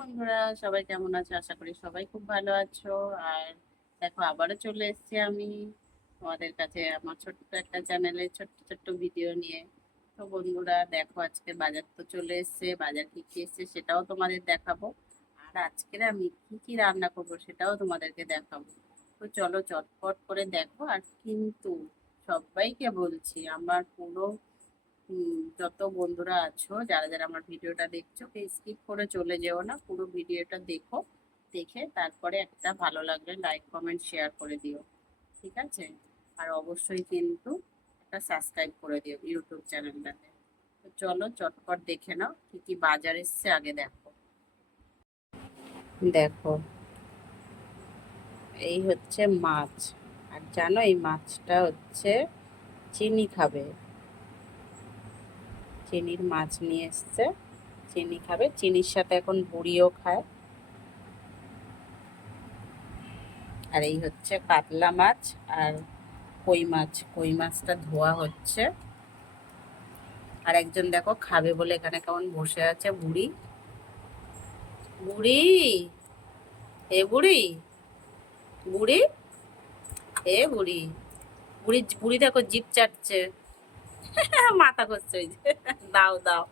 বন্ধুরা, সবাই কেমন আছো? আশা করি সবাই খুব ভালো আছো। আর দেখো, আবারও চলে এসেছি আমি তোমাদের কাছে আমার ছোট্ট একটা চ্যানেলে ছোট্ট ছোট্ট ভিডিও নিয়ে। তো বন্ধুরা দেখো, আজকে বাজার তো চলে এসেছে, বাজার কি কি এসেছে সেটাও তোমাদের দেখাবো। আর আজকের আমি কি কি রান্না করবো সেটাও তোমাদেরকে দেখাবো। তো চলো চটপট করে দেখো। আর কিন্তু সবাইকে বলছি, আমার পুরো যত বন্ধুরা আছো, যারা যারা আমার ভিডিওটা দেখছো, স্কিপ করে চলে যেও না, পুরো ভিডিওটা দেখো। দেখে তারপরে একটা ভালো লাগলে লাইক কমেন্ট শেয়ার করে দিও, ঠিক আছে? আর অবশ্যই কিন্তু একটা সাবস্ক্রাইব করে দিও ইউটিউব চ্যানেলটাতে। তো চলো চটপট দেখে নাও কি কি বাজার এসছে, আগে দেখো। দেখো, এই হচ্ছে মাছ। আর জানো, এই মাছটা হচ্ছে চিনি খাবে, চিনির মাছ নিয়ে এসছে। চিনি খাবে, চিনির সাথে এখন বুড়িও খায়। আর এই হচ্ছে কাতলা মাছ আর কই মাছ। কই মাছটা ধোয়া হচ্ছে। আর একজন দেখো খাবে বলে এখানে কেমন বসে আছে, বুড়ি। বুড়ি, এ বুড়ি, বুড়ি, এ বুড়ি। বুড়ি বুড়ি দেখো জিভ চাটছে, মাথা করছে ওই যে। দাও দাও,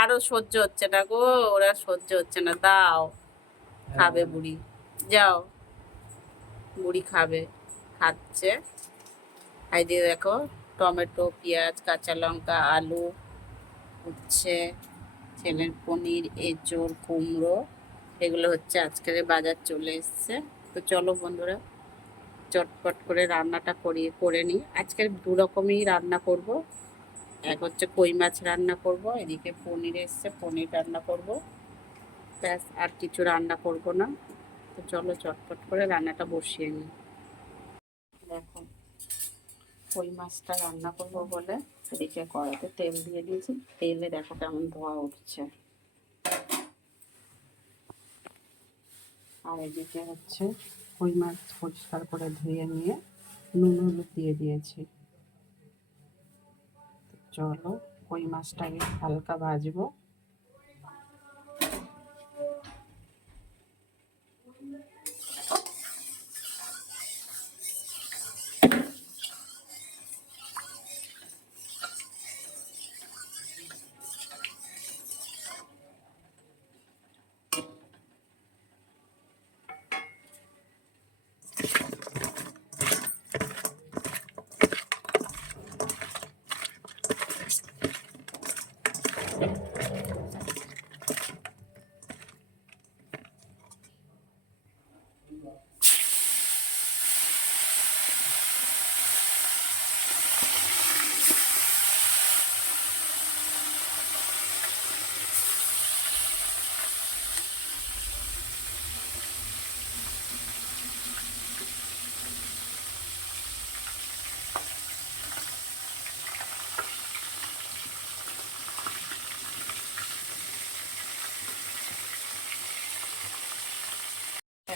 আরো সহ্য হচ্ছে না গো, ওরা সহ্য হচ্ছে না, দাও। খাবে বুড়ি, যাও। বুড়ি খাবে, খাচ্ছে। এই দিয়ে দেখো, টমেটো, পেঁয়াজ, কাঁচা লঙ্কা, আলু, উচ্ছে, ছেলের পনির, এঁচোড়, কুমড়ো, এগুলো হচ্ছে আজকের বাজার চলে এসছে। তো চলো বন্ধুরা, চটপট করে রান্নাটা করে নিই। আজকের দু রকমই রান্না করব। এক হচ্ছে কই মাছ রান্না করব, এদিকে পনির এসছে, পনির রান্না করব। ব্যাস, আর কিছু রান্না করব না। তো চলো চটপট করে রান্নাটা বসিয়ে নিই। দেখো, কই মাছটা রান্না করবো বলে এদিকে কড়াইতে তেল দিয়ে দিয়েছি। তেলে দেখো কেমন ধোয়া উঠছে। আর এদিকে হচ্ছে কই মাছ পরিষ্কার করে ধুয়ে নিয়ে নুন হলুদ দিয়ে দিয়েছি। চলো কই মাছটাকে হালকা ভাজবো।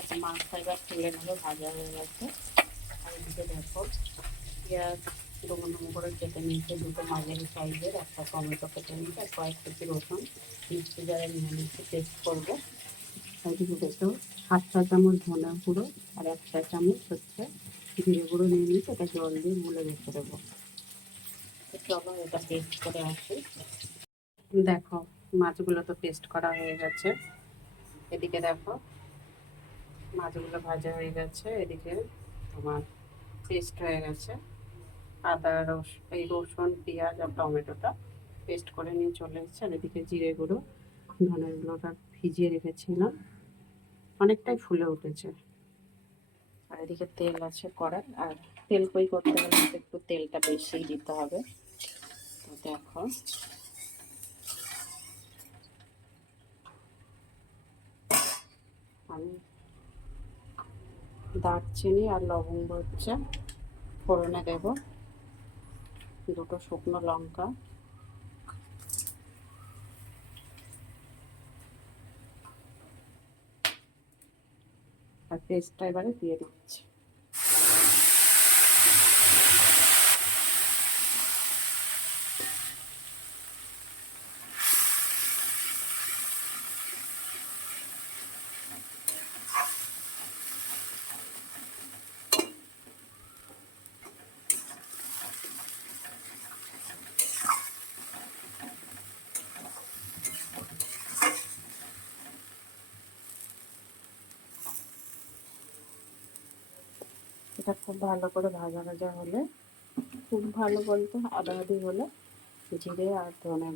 একটা মাছটা এবার তুলে নেবো, ভাজা হয়ে গেছে। আর এদিকে দেখো, পেঁয়াজ ডুমো ডুমো করে কেটে নিয়েছে, দুটো মাঝারি সাইজের, একটা টমেটো কেটে নিয়েছে, আর কয়েক কেজি রসুন মিক্সি জারে নিয়ে নিচ্ছি, পেস্ট করবো। এদিকে দেখো, 7 চা চামচ ধনে গুঁড়ো আর 1 চা চামচ হচ্ছে জিরে গুঁড়ো নিয়ে নিয়েছি, এটা জল দিয়ে গুলে রেখে দেবো। চলো এটা পেস্ট করে আসি। দেখো, মাছগুলো তো পেস্ট করা হয়ে গেছে। এদিকে দেখো, মাছগুলো ভাজা হয়ে গেছে, এদিকে তোমার পেস্ট হয়ে গেছে। এই রসুন, পেঁয়াজ আর টমেটোটা পেস্ট করে নিয়ে চলে এসেছে। আর এদিকে জিরে গুঁড়ো, ধনের গুঁড়োটা ভিজিয়ে রেখেছিলাম, অনেকটাই ফুলে উঠেছে। আর এদিকে তেল আছে কড়াই, আর তেল কই করতে গেলে একটু তেলটা বেশিই দিতে হবে। তো দেখো, আমি দারচিনি আর লবঙ্গ হচ্ছে ফোড়নে দেব, দুটো শুকনো লঙ্কা, আর পেস্টটা এবারে দিয়ে দিচ্ছি। এটা খুব ভালো করে ভাজা ভাজা হলে, খুব ভালো বলতে আধা আধি হলে জিরে আর ধনে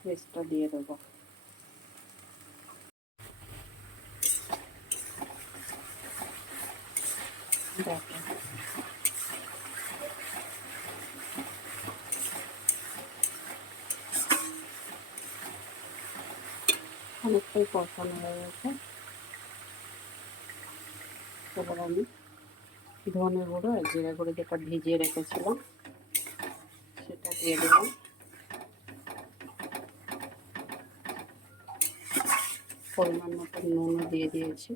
পেস্টটা দিয়ে দেবো। দেখো অনেকটাই কষানো হয়ে গেছে। এবার আমি ধনে গুঁড়ো আর জিরে গুঁড়ো যেটা ভিজিয়ে রেখেছিলাম সেটা দিয়ে দিলাম। পরিমাণ মতো নুনও দিয়ে দিয়েছি।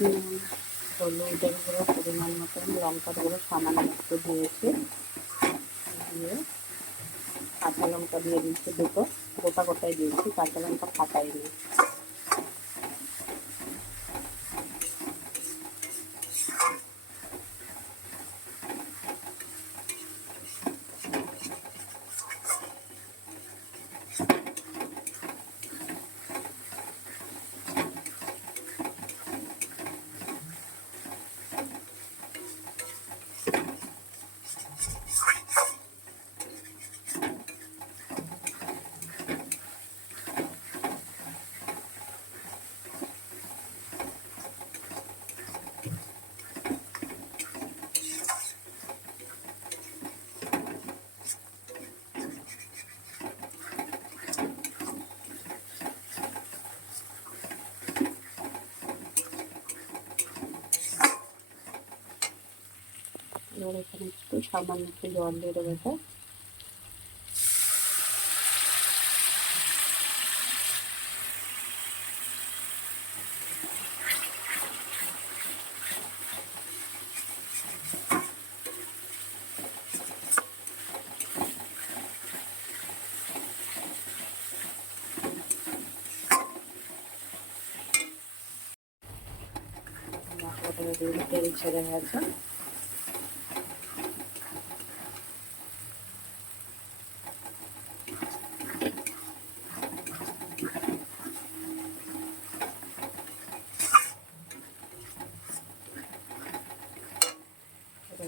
নুন, হলুদের গুঁড়ো পরিমাণ মতো, লঙ্কার গুঁড়ো সামান্য একটু দিয়েছি। দিয়ে কাঁচা লঙ্কা দিয়ে দিচ্ছি দুটো, গোটা গোটাই দিয়েছি, কাঁচা লঙ্কা ফাটাইনি। এবার এখানে একটু সামান্য একটু জল দিয়ে দেবো। তেল ছেড়ে গেছে।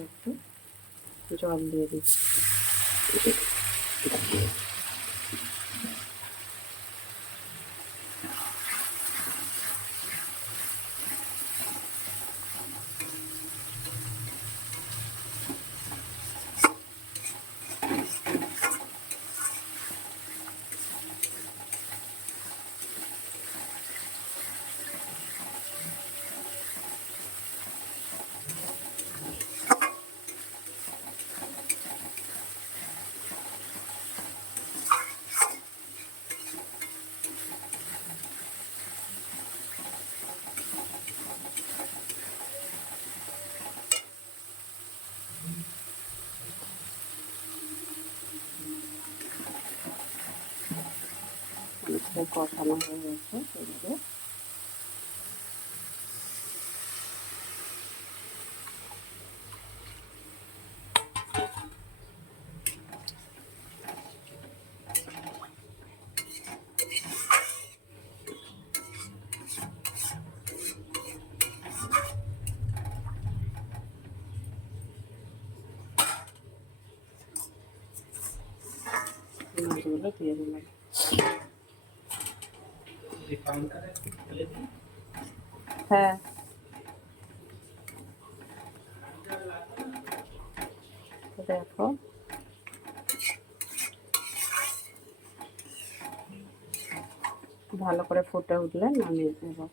একটু জল দিয়ে দিচ্ছি। অনেকটাই কষানো হয়ে গেছে। এবারে মাছগুলো দিয়ে দিলাম। হ্যাঁ, দেখো ভালো করে ফুটে উঠলে নামিয়ে দেবো।